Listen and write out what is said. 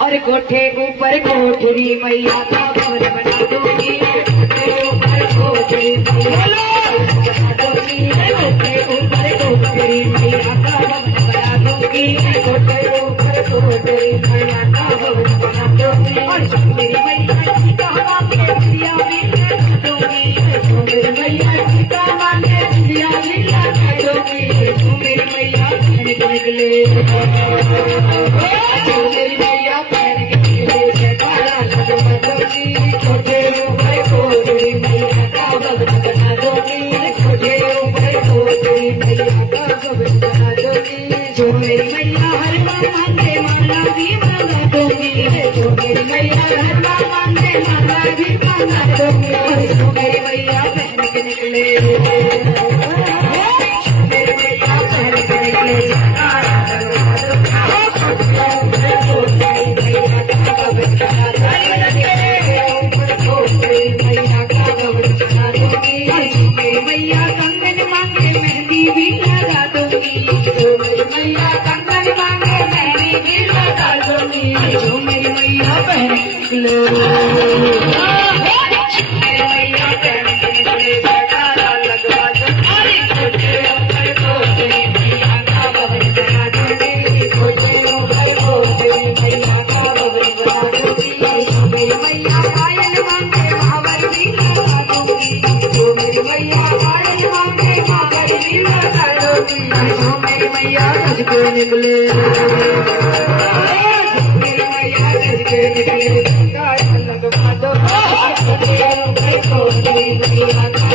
और कोठे ऊपर कोठरी मैया का घर बना दूंगी, कोठे ऊपर कोठरी मैया बना दूंगी, कोठे ऊपर कोठरी मैया का घर बना दूंगी, कोठे ऊपर कोठरी मैया का घर बना दूंगी। और मेरी मैया जी का मांगे दिया भी दूंगी, मेरी मैया जी का मांगे दिया भी दूंगी, मेरी मैया निकले मेरी मैया पैर के नीचे से काला लगवा दूंगी, छोटे ऊपर कोठरी मैया का घर बना दूंगी, छोटे ऊपर कोठरी मैया का घर बना दूंगी। जो मेरी मैया हर मांगे माला भी मांगा दूंगी, जो मेरी मैया हर मांगे माला भी मांगा दूंगी, जो मेरी मैया पहन के निकले मेरी मैया पहन के निकले मैया कंगन मांगे मेहंदी भी लगा दूंगी, मेरी मैया कंगन मांगे मेहंदी भी लगा दूंगी, जो मेरी मैया पहन निकले मेरी मैया पहन के निकले काला लगवा दूंगी, छोटे ऊपर कोठरी मैया का घर बना दूंगी, छोटे ऊपर कोठरी मैया का घर बना दूंगी। मेरी मैया पायल मांगे महावर भी लगा दूंगी, जो मेरी मैया पायल मांगे महावर भी लगा दूंगी, जो मेरी मैया सज के निकले मेरी मैया सज के निकले काला लगवा दूंगी, छोटे ऊपर कोठरी मैया का